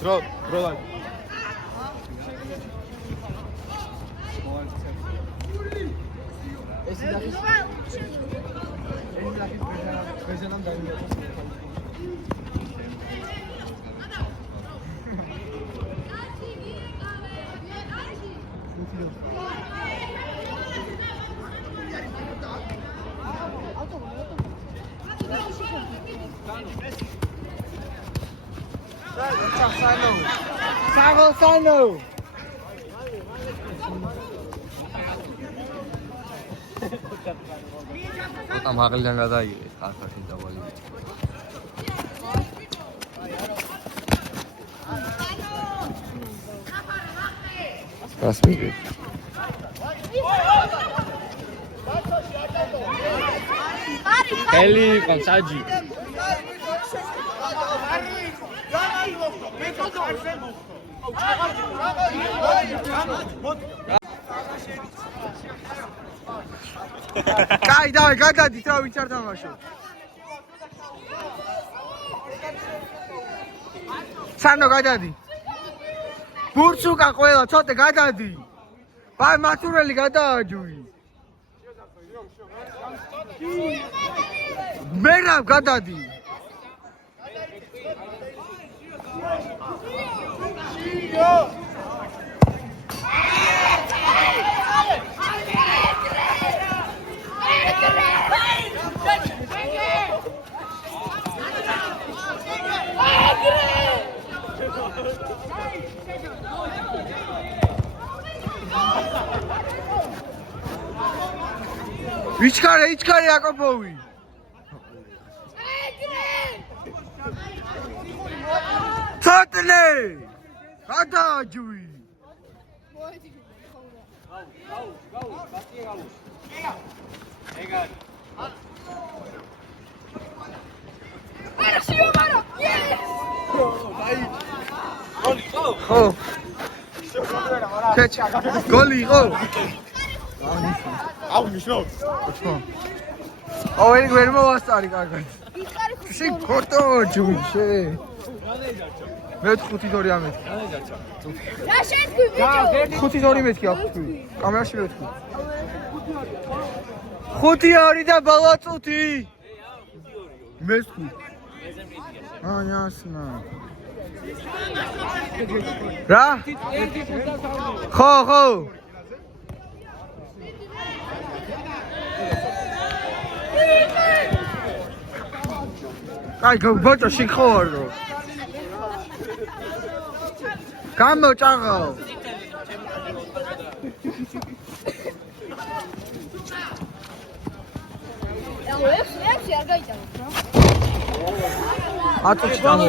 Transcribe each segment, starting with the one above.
Dro. Sano. Tam haqildan გადაიღეს ხალხი დავალი. გასმიგე. ელი კონსაჯი. Კაი, დავай, გადადით რა ვინც არ თამაშობს. სანო გადადი. ბურცუკა ყველა ცოტა გადადი. ბაი მათურელი გადააჯუი. მერაბ გადადი. Ichkare აკოპოვი. ცოტნე. გადააჯვი. გოლი იყო. აუნიშნავს. ოი ვერ მოვასწარი კარგად. შენ ქორტო ჯუში. მე 5-2 ამეთქი. რა შეთქვი ბიჭო? 5-2 მეთქი აქვს თქვი. კამერაში მეთქვი. 5-2 და ბალაწუთი. მე თქვი. აიასნა. რა? ხო. Ai, bătă și corul. Cam mă ceară. Atunci am.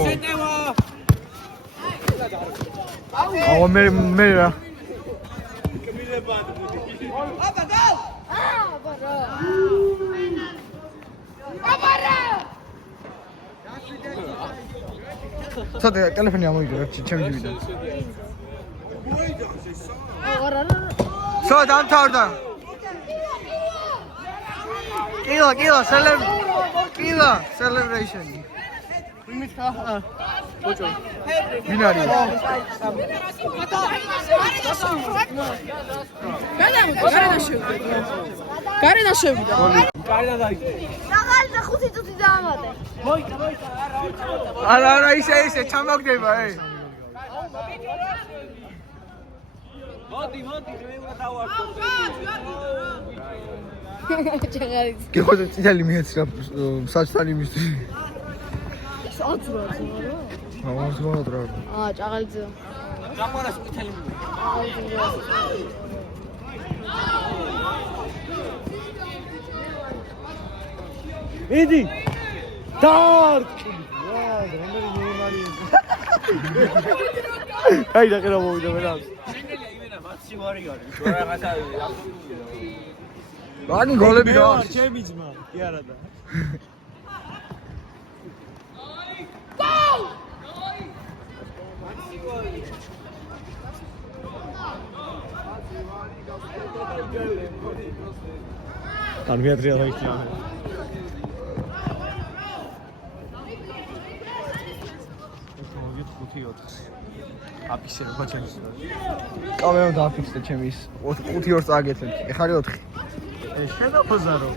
Au mereu. ცოტა ტელეფონი ამოიგე ჩემი ჯიბიდან. სო დამთავრდა. კილა celebration. ვიმით ხა? ბოჭო. ვინ არის? გარენა შევიდა. გარენა დაიწყო. საღალდა 5 წუთი დაამატე. მოიცა, არა, ისე ჩამოგდება, მოდი, მე უნდა დავარქო. ჩაღარიც. კი ხო წითელი მიეცრა საჭთან იმის. საჭრა. რა? ჭაღალიძე. ჯაპონას წითელი მიდი. დარკი. რამდენი ნორმალი. აი და ყერა მოვიდა მერავს. შენგელია იმენა მაცივარი არის. რაღაცა რანი გოლები რა? ჩემი ძმა, კი არა და. Tam wiatr ja chciałem. 5-4. აფიქსირება ჩემს. კავე უნდა აფიქსდე ჩემი ის 5-2 წაგეთებ. ეხარი 4. შედაფოზარო.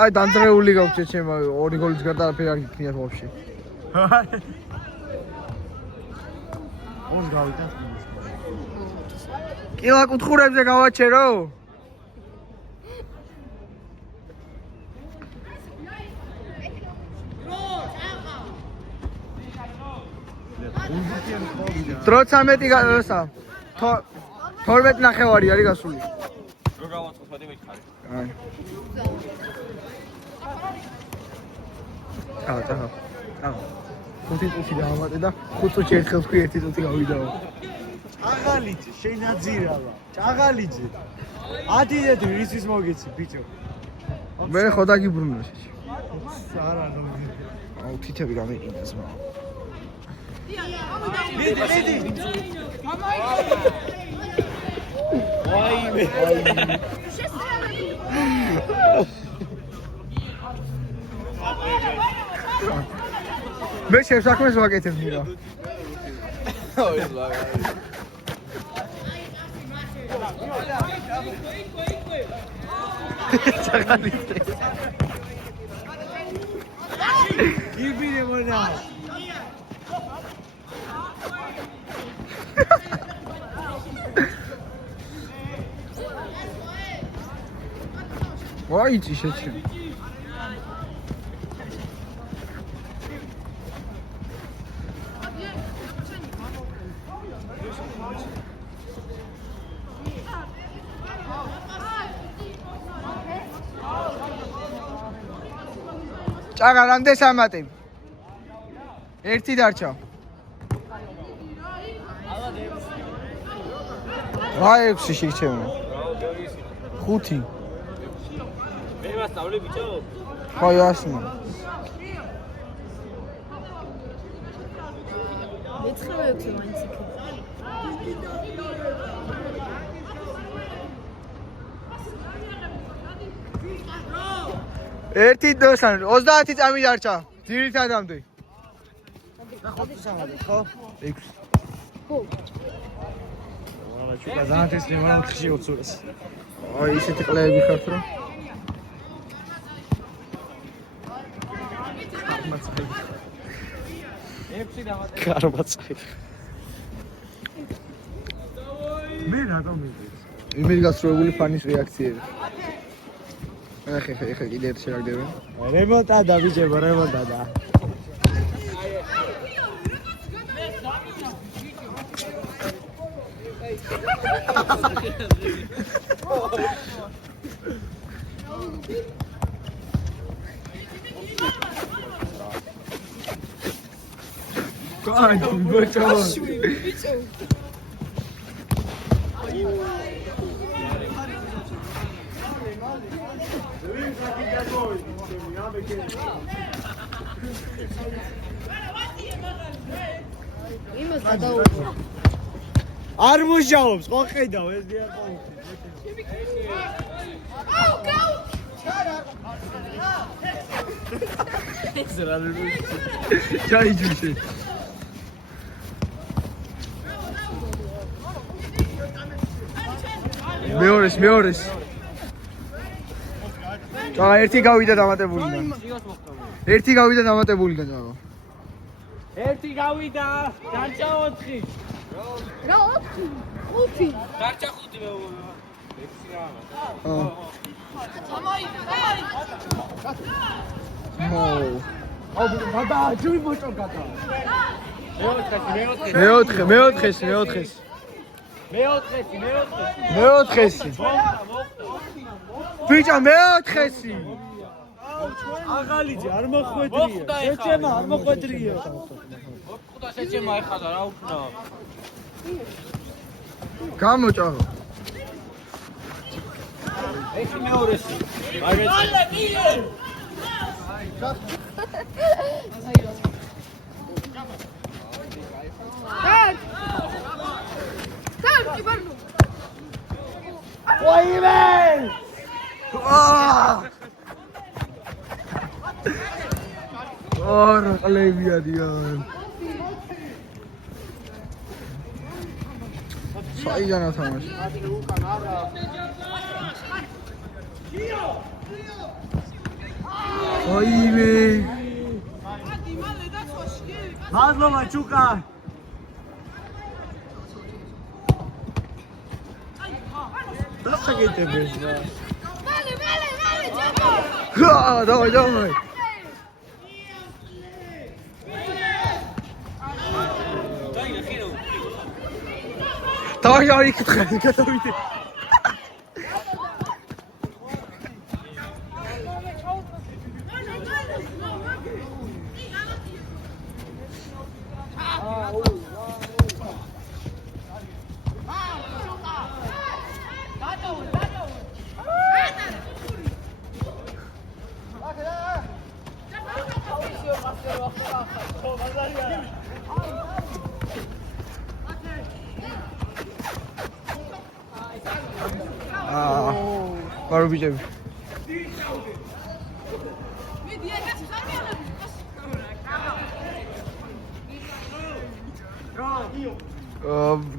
აი დანდრეული გაქვს ჩემ 2 გოლის გარდა არაფერი არ გიქნია ვაფშე. ოს გავიტან. კილა კუთხურებზე გავაჩერო? დრო 13 გასა 12 ნახევარი არის გასული. რო გავაწყობდი მითხარი. აი. წავა. 5 წუთი დავამატე და 5 წუთი ერთხელ თქვი 1 წუთი გავიდაო. ჭაღალიძე, შენაძირავა. ჭაღალიძე. ადიდეთი რისთვის მოგეცი ბიჭო. მე ხოდა გიბრუნო შეჭი. არა ნუ. აუ თითები გამიყინეს მა. მედი. ვაიმე. მე შეშაქმეს ვაკეთებდი რა. ჩაგალიწე. იბირე მონა. ვაიცი შეჭი. ჭაღა რამდენს ამატებ? 1 დარჩა. რა 6 შეჭემ? 5. მე მასწავლე ბიჭო. ხო ასნა. მეცხრე 6 მაინც იქნება. ერთი დოსან 30 წამი დარჩა. ძირითადამდე. და ხო სამადე, ხო? 6. ხო. ვალა ჩუკა ზანთის ნემან ხში ოცურეს. აი ისეთი ყლეები ხართ რა. კარბაცი. მე რატომ მივიდეს? იმის გასწრებული ფანის რეაქციები. ახლა კიდე ერთ შეაგდებენ. რემონტადა ბიჭებო, რემონტადა. Come on, bățo. იმას გადაუჭო. არ მუშაობს, ხო ხედავ ეს დიახო. ჩაიჯუშე. მეორის. ჩა ერთი გავიდა დამატებულიდან. ერთი გავიდა დამატებულიდან ჩა. ერთი გავიდა, დარჩა 4. რა 5? დარჩა 5 მე. აუ ბაბა, ჯუი მოჭო გადა. მეოთხესი. ბიჭო მეოთხესი. აღალიძე არ მოხვედრია. შეჭემა არ მოხვედრია. ხუთა შეჭემა ეხლა რა უკნა. გამოჭარო. ეს მეორესი. ვაიმე! ორ ყლებია დიან. საიდან ათამაში. ოიმე. მადლობა ჩუკა. დასაგეთებეს რა. ხა, დავაი. დავაი, ikითხე. Baru bicara.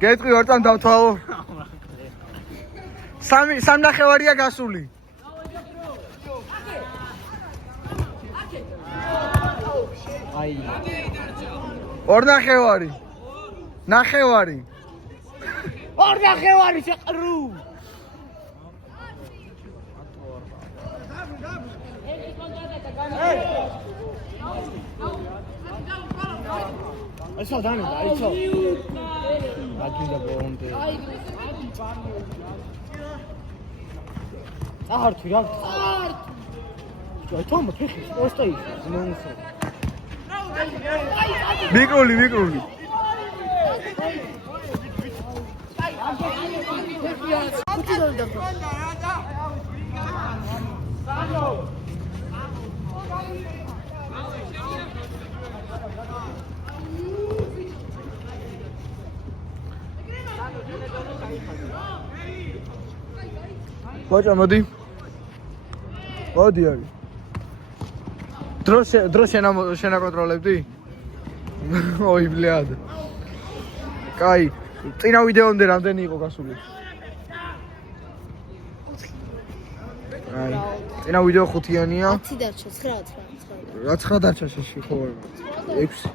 Getqi ორთან დავთვალო. სამი ნახევარია გასული. აი. ორ ნახევარი. ნახევარი. ორ ნახევარი შეყრუ. Eso dani, eso. Ajuda bonde. Art, ya. Art. Ya toma, fíjate, esto ahí, no sé. Mikroli. Baca მოდი. მოდი არის. დროს შენაკონტროლებდი? ოი ბლად. კაი, წინა ვიდეომდე რამდენი იყო გასული? აი, წინა ვიდეო 5-იანია. 10 დარჩა, 9. რა 9 დარჩა შეში ხო? 6.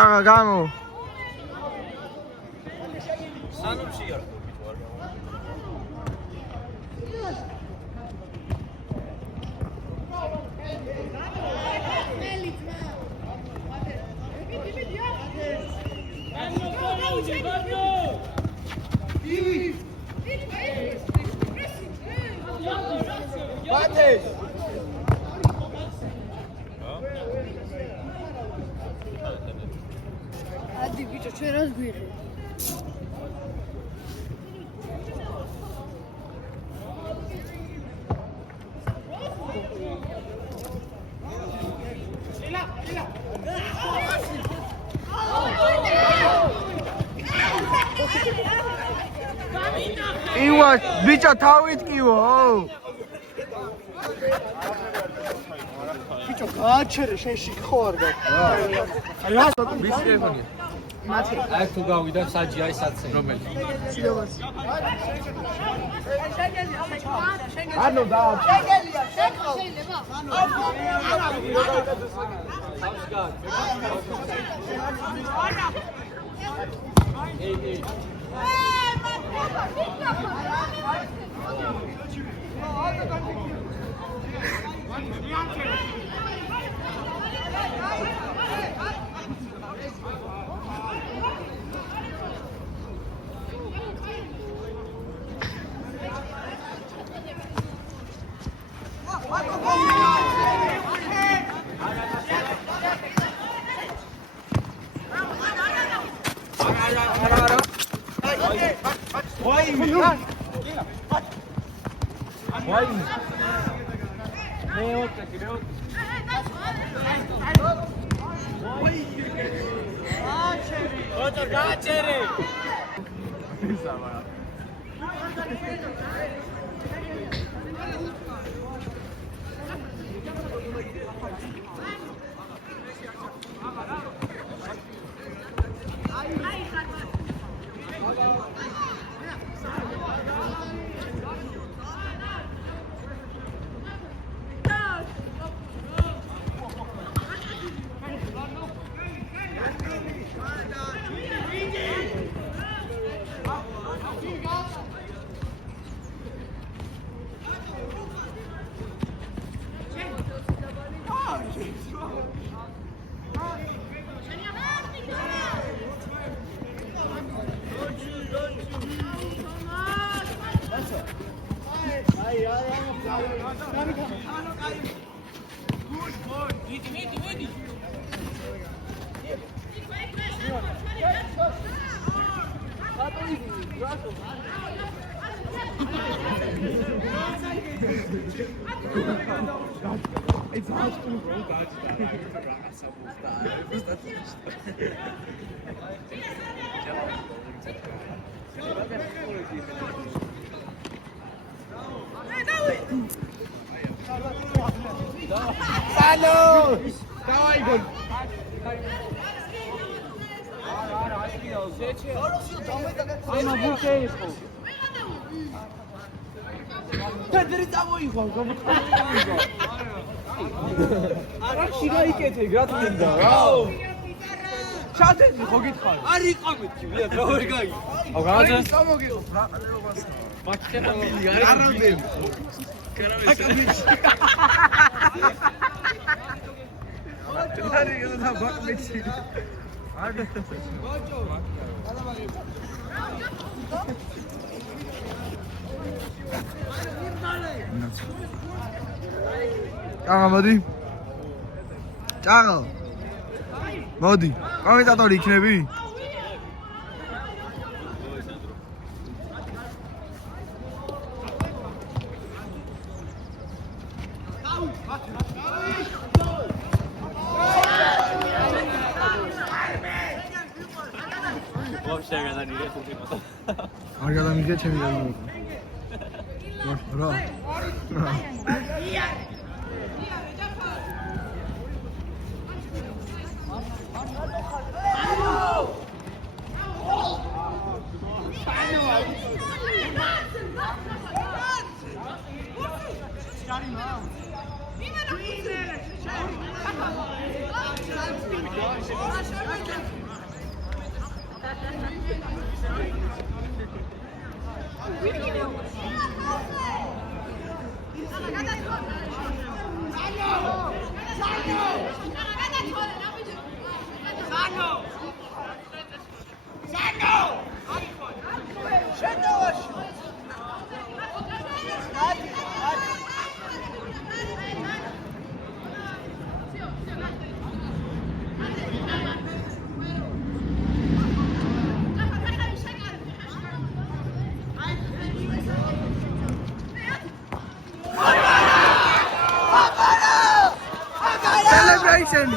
Ага, გამო. სანუში არ ადი ბიჭო, ჩვენ რას გვიღე? ივა, ბიჭო, თავით კიო. ბიჭო, გააჩერე შეში ხო არ გაქვს. აი რა ვის ტელეფონია? მათი. აი თუ გავიდა საჯი აი საცე რომელი? ცდილობას. ანუ და შეგელია, შეიძლება? ოჯო გააჩერე. ჭაღა მოდი. ჭაღა. მოდი. კომენტატორი იქნები? არ გადამიგე ჩემი გაგიმო. რა. Celebration!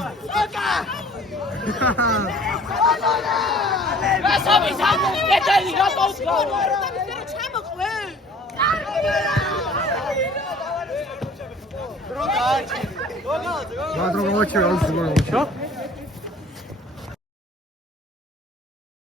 Madro, come ci vuoi?